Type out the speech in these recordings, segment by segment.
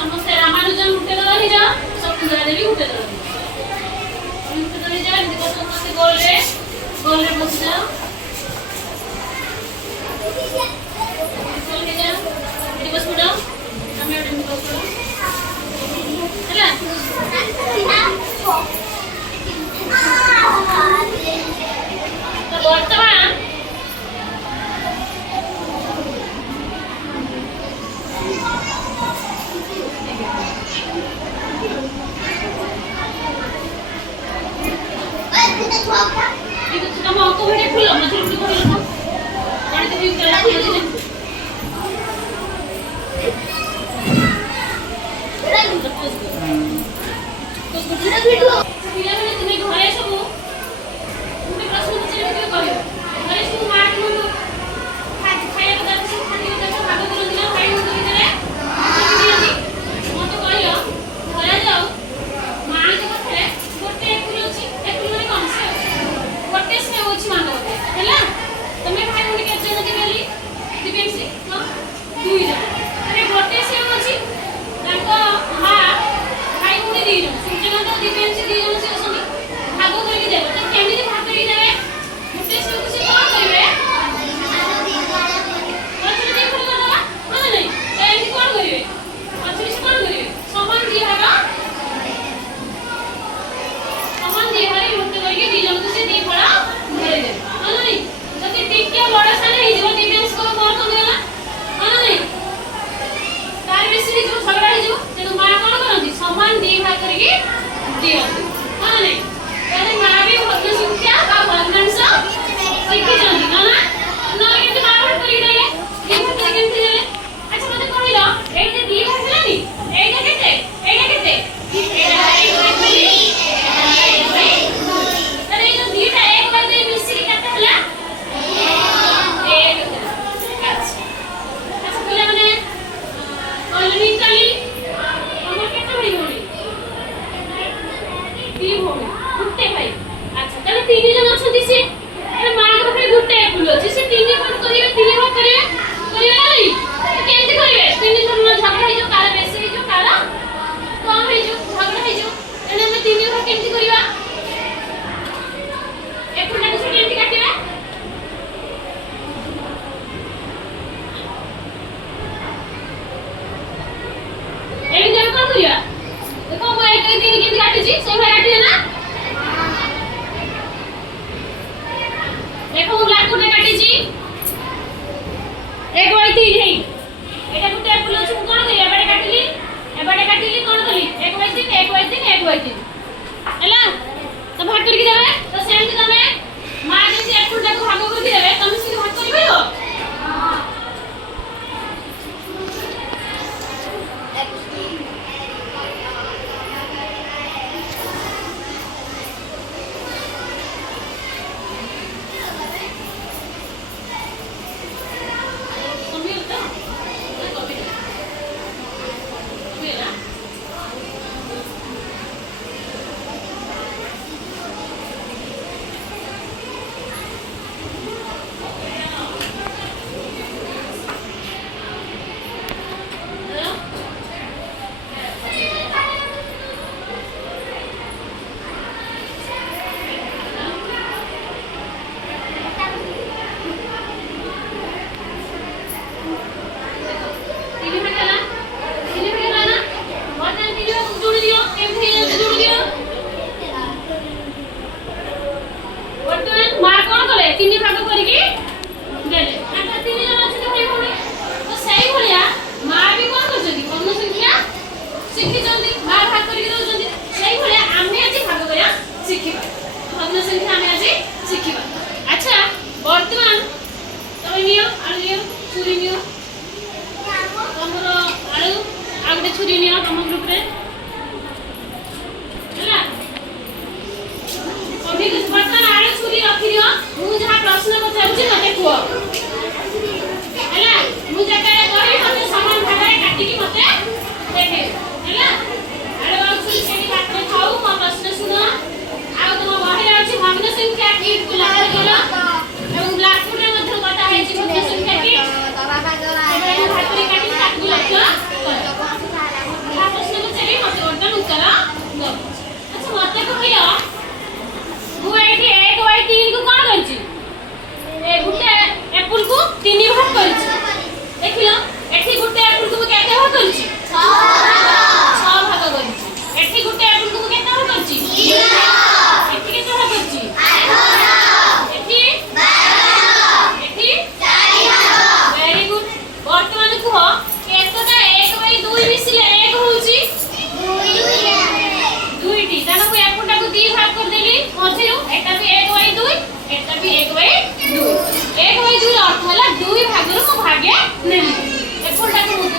ସମସ୍ତେ ରାମାନୁଜନ ଗୋଟେ ଦଳ ହେଇଯାଅ, ଶକୁନ୍ତଳା ଦେବୀ ଗୋଟେ ଦଳ ହେଇଯାଅ। ଗୋଟେ ଦଳ ହେଇଯାଅ, ଏମିତି ସମସ୍ତେ ଗୋଲରେ ବସିଯାଅ। ଗୋଲ ହେଇଯାଅ, ଏଠି ବସି ପଡ଼, ଆମେ ଏଠି ବସି ପଡ଼ ହେଲା। ତ ବର୍ତ୍ତମାନ ତମ ଅଙ୍କ ଭଳି ଫୁଲ ମଝିରେ ଫୁଲ କହିଲ ତ ଗଣିତ ବି ଫୁଲ ଦିନେ ପିଲାମାନେ ତୁମେ ଘରେ ସବୁ ଗୋଟେ ପ୍ରଶ୍ନ ପଚାରିବେ କହିବ ଘରେ ସବୁ ମା ଖାଇବାକୁ ଯାଉଛି ଖାଦ୍ୟ ଭାଗ କରନ୍ତି ନା ଭାଇ ଭଉଣୀ ଭିତରେ ଦିଅନ୍ତି। ମତେ କହିଲ ଧରାଯାଉ ମାଙ୍କ ପାଖରେ ଗୋଟେ ଏପୁଲ ଅଛି, ଏପୁଲ ମାନେ କଣ ସେଓ, ଗୋଟେ ସେଓ ଅଛି ମାଙ୍କ ପାଖରେ ହେଲା। ତମେ ଭାଇ ଭଉଣୀ କେତେ ଜଣ ଯିବେ ବୋଲି ଦିବ୍ୟାଂଶୀ? ହଁ 2 ଜଣ। ତମେ ଗୋଟେ ସେଓ ଅଛି, ତାଙ୍କ ମା ଭାଇ ଭଉଣୀ 2 ଜଣ, ସୂର୍ଯ୍ୟକାନ୍ତ ଦିବ୍ୟାଂଶୀ 2 ଜଣ ସେ ଅଛନ୍ତି, ଭାଗ କରିକି ଦେବ। ତ କେମିତି ଭାଗ କରିକି ଦେବେ? ଗୋଟେ ସେଓକୁ ସେ କଣ କରିବେ? ପଛରେ ଦି ଭାଗ କରିଦେବା ହଁ ନା ନାଇଁ? ତ ଏମିତି କଣ କରିବେ? ପଛରେ ସେ କଣ କରିବେ? ସମାନ 2 ଭାଗ ଭକ୍ତ କରିକି 2 ଜଣକୁ ସେ 2 ଫଳ ଧରେଇଦେବେ ହଁ ନା ନାଇଁ? ଯଦି ଟିକେ ବଡ ସାନ ହେଇଯିବ ଦିବ୍ୟାଂଶୀ କଣ କମିଗଲା ହଁ ନା ନାଇଁ? ତାର ବେଶୀ ହେଇଯିବ, ଝଗଡା ହେଇଯିବ। ତେଣୁ ମା କଣ କରନ୍ତି? ସମାନ 2 ଭାଗ କରିକି ଦିଅନ୍ତି ହଁ ନା ନାଇଁ? ତାହେଲେ ମା ବି ଭଗ୍ନ ସଂଖ୍ୟା ବା ଭଗ୍ନାଂଶ ଶିଖିଛନ୍ତି ନା ନା? କେମିତି ମା ଭାଗ କରିକି ଦେଲେ? 2 ଭାଗ କରିକି କେମିତି ଦେଲେ? ଆଚ୍ଛା ମତେ କହିଲ ଏଇଟା 2 ଭାଗ ହେଲାନି, ଏଇଟା କେତେ ଏଇଟା କେତେ? ତାହେଲେ ଏଇ ଯୋଉ 2ଟା 1/2 ମିଶିକି କେତେ ହେଲା? 1 ହେଲା। ଆଚ୍ଛା ପିଲାମାନେ କହିଲେନି କାଲି ତମର କେତେ ଭାଇ ଭଉଣୀ? 2 ଭଉଣୀ ଗୋଟେ ଭାଇ। ଆଚ୍ଛା ତାହେଲେ 3 ଜଣ ଅଛନ୍ତି। ସେ ମାଙ୍କ ପାଖରେ ଗୋଟେ ଏପୁଲ ଅଛି, ସେ 3 ଭାଗ କରିବେ, 3 ଭାଗ କରିବେ ନା ନାଇଁ? କେମିତି କରିବେ? 3 ଜଣ ଝଗଡା ହେଇଯିବ, କାହାର ବେଶୀ ହେଇଯିବ, କାହାର କମ ହେଇଯିବ, ଝଗଡା ହେଇଯିବ। ତେଣୁ ଆମେ 3 ଭାଗ କେମିତି କରିବା? ଏପୁଲଟାକୁ ସେ କେମିତି କାଟିବେ? ଏମିତି ଆମେ କଣ କରିବା? ଦେଖ ମୁଁ 1 2 3 କେମିତି କାଟିଛି, ସେଇଭଳିଆ କାଟିବେ ନା? देखो ମୁଁ ଲାକୁଟେ କାଟିଛି 1/3 ହେଇ। ଏଟା ଗୋଟେ ଏପୁଲ ଅଛି, ମୁଁ କଣ କଲି? ଏବାଟେ କାଟିଲି କଣ କଲି? 1/3 ହେଲା। ତ ଭାଗ କରିକି ଦେବେ। ତ ସେମିତି ତମେ ମା ଯେମିତି ଏପୁଲଟାକୁ ଭାଗ କରିକି ଦେବେ, ତମେ ସେମିତି ଭାଗ କରିପାରିବ? अच्छा वर्तमान तब नियो आलू नियो छुरी नियो तमर आलू आ गटे छुरी नियो तम ग्रुप रे हैला अभी कुछ वर्तमान आलू छुरी रखि दियो मु जहा प्रश्न पचारछि मते कुओ हैला मु जकारे कहि मते समान भागरे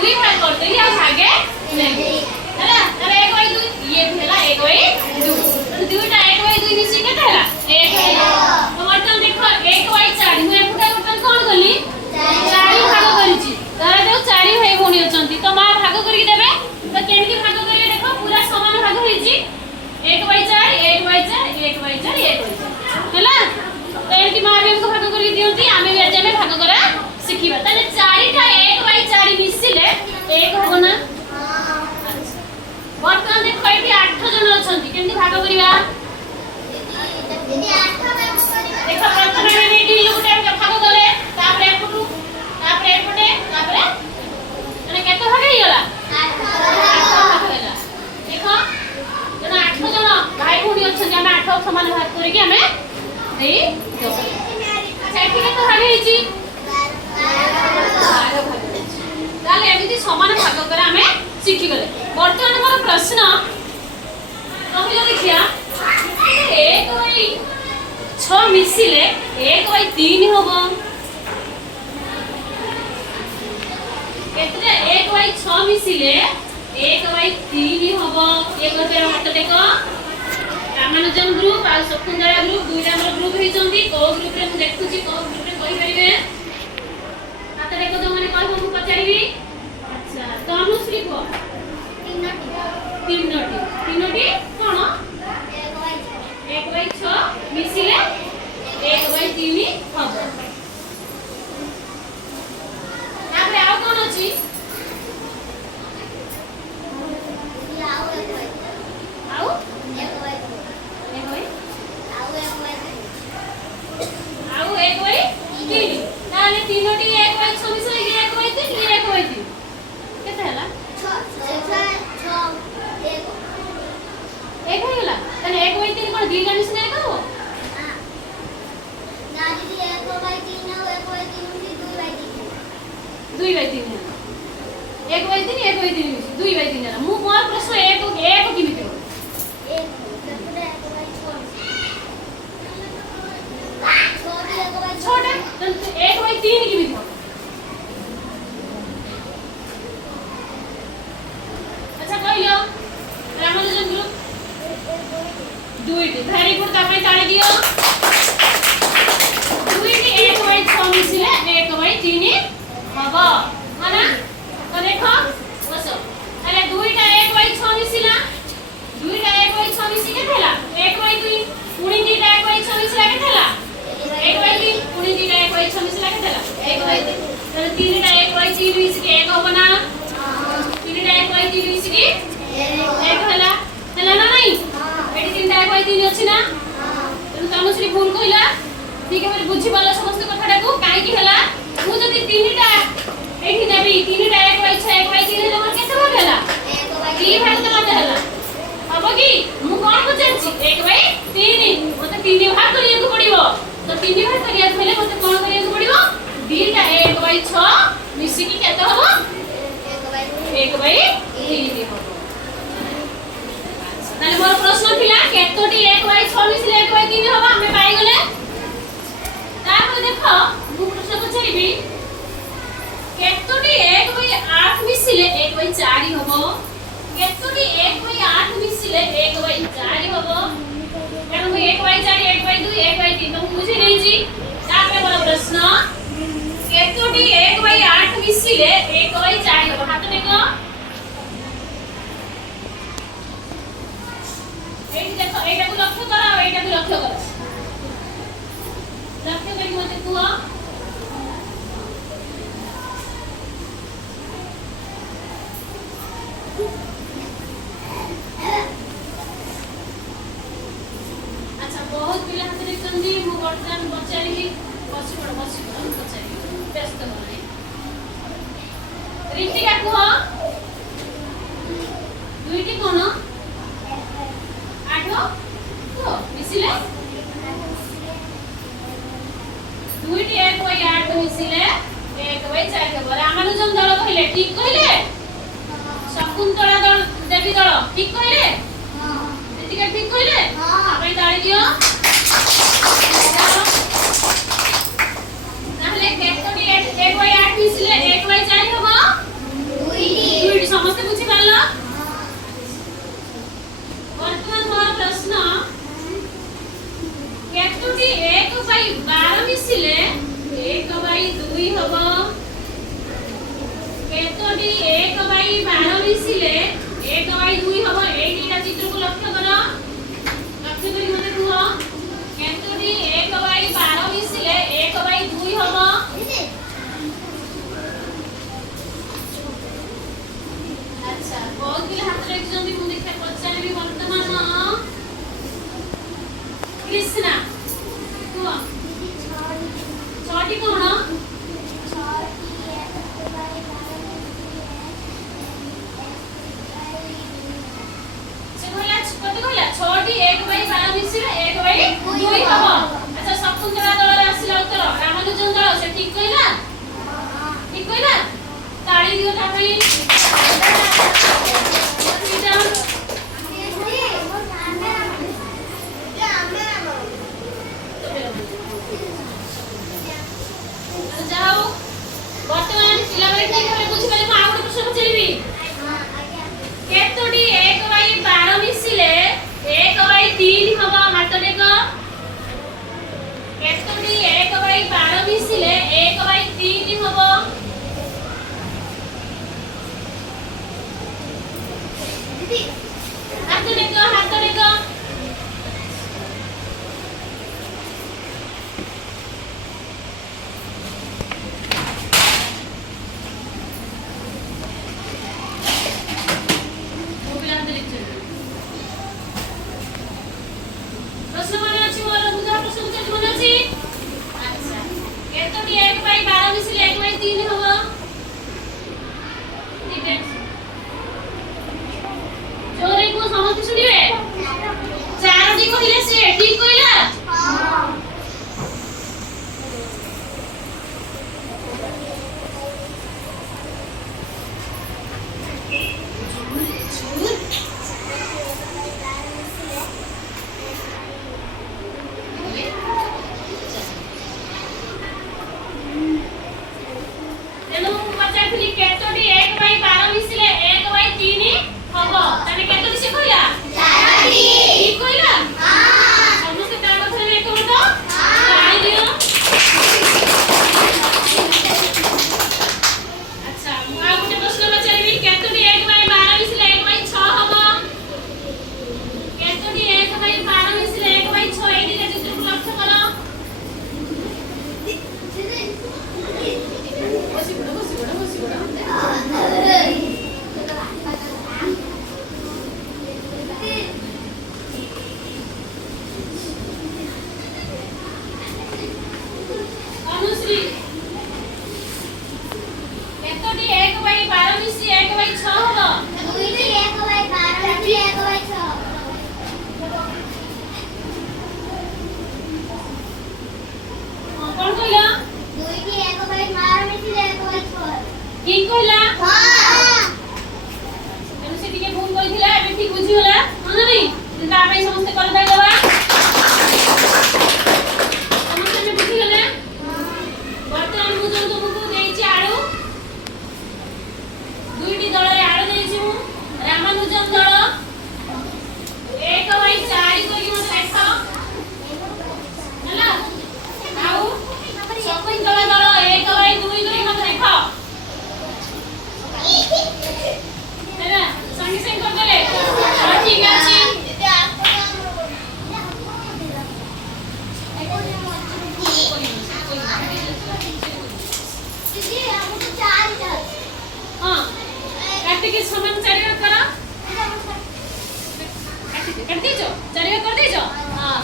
दुई भाग कर देली आ भागे नहीं हैला अरे 1 बाई 2 ये भेला 1 बाई 2 तो दुईटा 1 बाई 2 मिसी केते हैला 1 बाई 2 तो मतलब देखो 1 बाई 4 मु एपुटा बटन कोन करली 4 भाग करिछि तारा जो 4 भाई भौणी अछंती तो मां भाग करी देबे तो केमकी भाग करिए देखो पूरा समान भाग होइछि 1 बाई 4 1 बाई 4 1 बाई 4 1 बाई 4 हैला तो एमती मां भी हमको भाग करी दियंती आमे भी आज में भाग करा सिखिबा तने 4टा 1 बाई 4 मिसिले 1 होबो ना वर्तमान देखो एठी 8 जन अछंती केमती भाग करिबा दीदी 8 भाग करिबा देखो प्रथमे एठी लोकटे भाग गले तापरे एपटू तापरे एपटे तापरे तने केते भाग हेला 8 भाग हेला देखो जन 8 जन भाई भूणी अछंती हम 8 समान भाग करी कि हमें देई दो अच्छा एठी केते भाग हेची 12 भाग ताले एमिति समान भाग करे हमें सिखि गले वर्तमान मोर प्रश्न कहिलो देखिया 1 बाई 6 मिसिले 1 बाई 3 होबो केतरे 1 बाई 6 मिसिले 1 बाई 3 होबो ये करबे हाथ देखो रामानुजन ग्रुप आ शकुंतला ग्रुप दुईटा हमर ग्रुप हेचंती को ग्रुप रे मु देखुची को ग्रुप रे कहि परिबे हाथ देखो तो माने कहबो मु पचारिबी अच्छा तो अनुश्री को तीनोटी कोन 1 बाई 6 मिसिले 1 बाई 3 हबो तापरे आउ कोन अछि आउ 1 बाई 3 ताले तीनोटी 1 बाई 6 मिसिले 1 बाई 3 1 बाई 3 केते हला 6 एक हो गेला तने 1 बाई 3 कोन दी जानिस नै कहबो ना दीदी 1 बाई 3 ना 1 बाई 3 मिसी 2 बाई 3 2 बाई 3 1 बाई 3 1 बाई 3 मिसी 2 बाई 3 ना मु मोर प्रश्न 1 किमिते हो 1 ततरे 1 बाई 6 छोटा 1 बाई 3 किमिते हो अच्छा कहियो रामानुजन ग्रुप दुईटी वेरी गुड तापरे ताली दियो दुईटी 1 बाई 6 मिसिले 1 बाई 3 हबो माना तो देखो बसो अरे दुईटा 1 बाई 6 मिसिला दुईटा 1 बाई 6 मिसी के थेला 1 बाई 2 पुणी दीटा 1 बाई 6 मिसिला के थेला 1 बाई 3 पुणी दीटा 1 बाई 6 मिसिला के थेला 1 बाई 3 तो तीनटा 1 बाई 3 मिसी के 1 होबो ना तीनटा 1 बाई 3 मिसी के 1 होला ना नहीं एटी तीनटा 1 बाई 3 अछि ना तो तनुश्री भूल कहिला ठीक है बुझी वाला समस्त कथाटा को काई की हला मु जदी तीनटा एठी नेबी तीनटा 1 बाई 6 1 बाई 3 ले हमर केते भाग हला 1 बाई 3 भाग तो मते हला अब की मु कोन बुझाछि 1 बाई 3 मते 3 भाग करिया को पड़िबो तो 3 भाग करिया हेले मते कोन करिया को पड़िबो दीटा 1 बाई 6 मिसी की केते हबो 1 बाई 3 हबो ताले मोर प्रश्न थिला केतोटी 1 बाई 6 मिसिले 1 बाई 3 हबो हमें पाई गले तापर देखो मु प्रश्न पछारिबी केतोटी 1 बाई 8 मिसिले 1 बाई 4 हबो केतोटी 1 बाई 8 मिसिले 1 बाई 4 हबो कारण मु 1 बाई 4 1 बाई 2 1 बाई 3 तो मु बुझी लेछि तापर मोर प्रश्न केतोटी 1 बाई 8 मिसिले 1 बाई 4 हबो हाथ देखो एठी देखो एटा को लक्ष्य करो एटा को लक्ष्य करो लक्ष्य करी मते कुआ अच्छा बहुत पिला हाथ देखंदी मु वर्तमान बचारी बसी बचारी व्यस्त होई रीतिका कुआ दुईटी कोन 8 को मिसिले दुईटी 1 बाई 8 मिसिले 1 बाई 4 हबो रामानुजन दल कहिले ठीक कहिले शकुंतला दल देवी दल ठीक कहिले हां रीतिका ठीक कहिले हां भाई ताली दियो ताहले केतोटी 1 बाई 8 मिसिले 1 बाई 4 हबो 2 कृष्णा कुह छटी कोन से कहला कत कहला छटी 1 बाई 12 मिसिले 1 बाई 2 हबो अच्छा शकुंतला दल रे आसिला उत्तर रामानुजन दल से ठीक कहला ठीक कहला ताली दियो ता भाई जाओ वर्तमान पिलाबाई ठीक भाबे बुझि पाले म आउट प्रश्न पचरिबी केतोटी 1 बाई 12 मिसिले 1 बाई 3 हबो हाथ देख केतोटी 1 बाई 12 मिसिले 1 बाई 3 हबो दीदी हाथ देख प्रश्न मन अछि मोर बुझा प्रश्न बुझा मन अछि अच्छा केतोटी 1 बाई 12 मिसिले 1 बाई 3 हबो ठीक है जोरे को समझ सुनिबे चारोटी कहिले से ठीक कहिला हां ठीक कहला हां एनु से टिके भूल कइथिला एबे ठीक बुझी होला हां नहीं ता भाई समस्त कर दे देबा समस्त ने बुझी गले वर्तमान मु जन तुमको देइछि आळू दुईटी दल रे आळू देइछि मु रामानुजन दल 1 बाई 4 कोइ मत देखा हला आउ शकुंतला दल 1 बाई 2 कोइ मत देखा है संगे संग कर देले हां ठीक अछि दीदी हम तो 4 जात हां काट के समान 4 करा काट दीजो 4 कर दीजो हां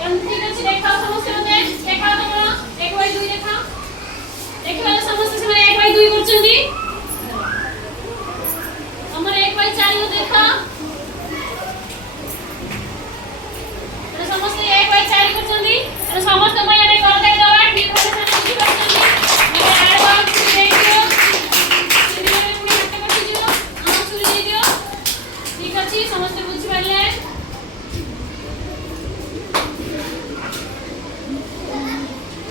हम ठीक अछि देखाओ समस्त मते देखाओ तमरा 1 बाई 2 देखाओ देखला समस्त से 1 बाई 2 करछंदी हमर 1 बाई 4 को देखा तो समस्त 1 बाई 4 करछंदी तो समस्त पहिले कर दे दवा ठीक होले से बुझी परछंदी मैं आर बार देख दियो सिरी में मुनी हट कर दियो हम सुरी दे दियो ठीक अछि समस्त